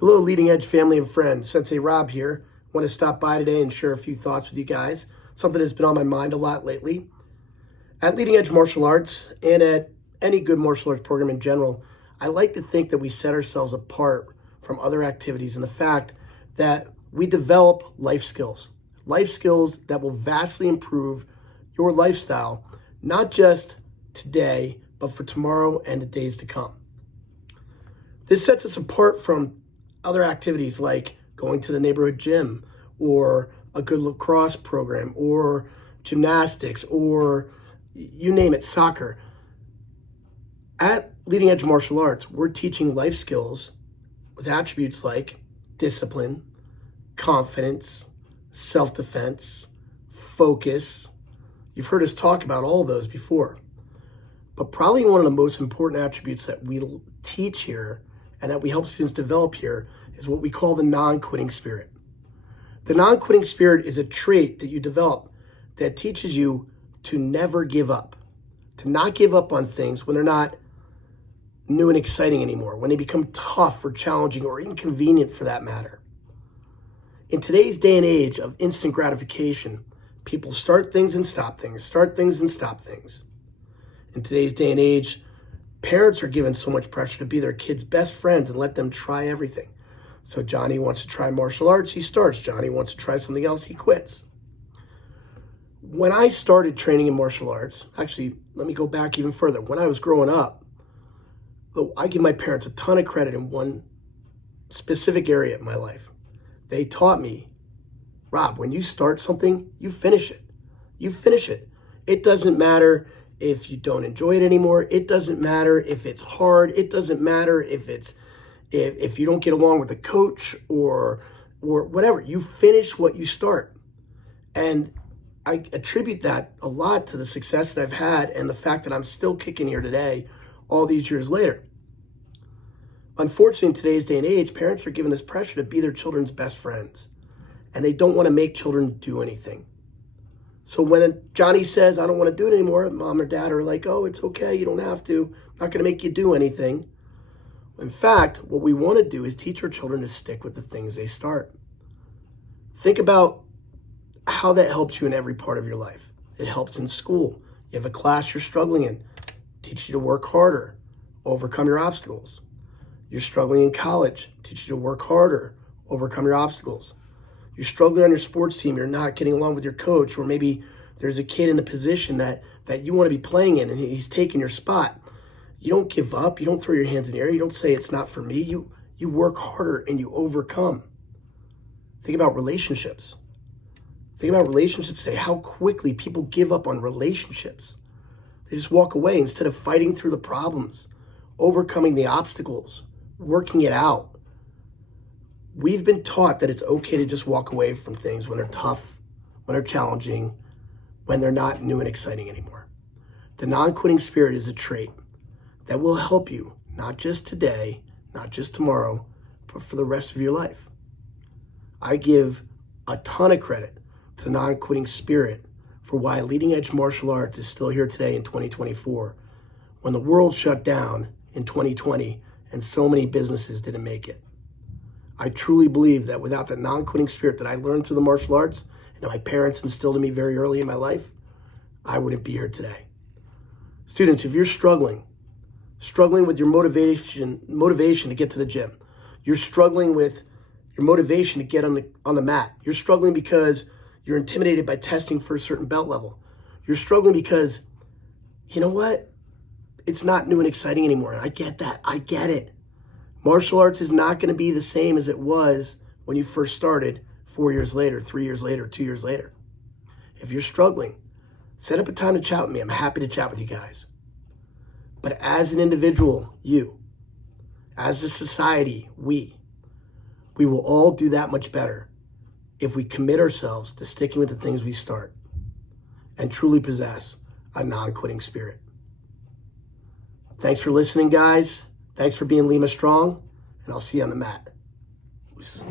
Hello, Leading Edge family and friends. Sensei Rob here. I want to stop by today and share a few thoughts with you guys. Something that's been on my mind a lot lately. At Leading Edge Martial Arts and at any good martial arts program in general, I like to think that we set ourselves apart from other activities in the fact that we develop life skills that will vastly improve your lifestyle, not just today, but for tomorrow and the days to come. This sets us apart from other activities like going to the neighborhood gym or a good lacrosse program or gymnastics or you name it, soccer. At Leading Edge Martial Arts, we're teaching life skills with attributes like discipline, confidence, self-defense, focus. You've heard us talk about all of those before. But probably one of the most important attributes that we teach here and that we help students develop here is what we call the non-quitting spirit. The non-quitting spirit is a trait that you develop that teaches you to never give up, to not give up on things when they're not new and exciting anymore, when they become tough or challenging or inconvenient for that matter. In today's day and age of instant gratification, people start things and stop things, start things and stop things. In today's day and age, parents are given so much pressure to be their kids' best friends and let them try everything. So Johnny wants to try martial arts, he starts. Johnny wants to try something else, he quits. When I started training in martial arts, actually, let me go back even further. When I was growing up, I give my parents a ton of credit in one specific area of my life. They taught me, Rob, when you start something, you finish it. You finish it. It doesn't matter if you don't enjoy it anymore. It doesn't matter if it's hard. It doesn't matter if you don't get along with the coach or whatever. You finish what you start. And I attribute that a lot to the success that I've had and the fact that I'm still kicking here today, all these years later. Unfortunately, in today's day and age, parents are given this pressure to be their children's best friends, and they don't want to make children do anything. So when Johnny says, I don't want to do it anymore, mom or dad are like, oh, it's okay, you don't have to. I'm not going to make you do anything. In fact, what we want to do is teach our children to stick with the things they start. Think about how that helps you in every part of your life. It helps in school. You have a class you're struggling in, teach you to work harder, overcome your obstacles. You're struggling in college, teach you to work harder, overcome your obstacles. You're struggling on your sports team, you're not getting along with your coach, or maybe there's a kid in a position that you want to be playing in and he's taking your spot. You don't give up, you don't throw your hands in the air, you don't say it's not for me, you work harder and you overcome. Think about relationships. Think about relationships today, how quickly people give up on relationships. They just walk away instead of fighting through the problems, overcoming the obstacles, working it out. We've been taught that it's okay to just walk away from things when they're tough, when they're challenging, when they're not new and exciting anymore. The non-quitting spirit is a trait that will help you, not just today, not just tomorrow, but for the rest of your life. I give a ton of credit to the non-quitting spirit for why Leading Edge Martial Arts is still here today in 2024, when the world shut down in 2020 and so many businesses didn't make it. I truly believe that without the non-quitting spirit that I learned through the martial arts and that my parents instilled in me very early in my life, I wouldn't be here today. Students, if you're struggling with your motivation to get to the gym, you're struggling with your motivation to get on the mat, you're struggling because you're intimidated by testing for a certain belt level, you're struggling because, you know what? It's not new and exciting anymore. And I get that. I get it. Martial arts is not going to be the same as it was when you first started 4 years later, 3 years later, 2 years later. If you're struggling, set up a time to chat with me. I'm happy to chat with you guys. But as an individual, you, as a society, we will all do that much better if we commit ourselves to sticking with the things we start and truly possess a non-quitting spirit. Thanks for listening, guys. Thanks for being Lima Strong, and I'll see you on the mat. Peace.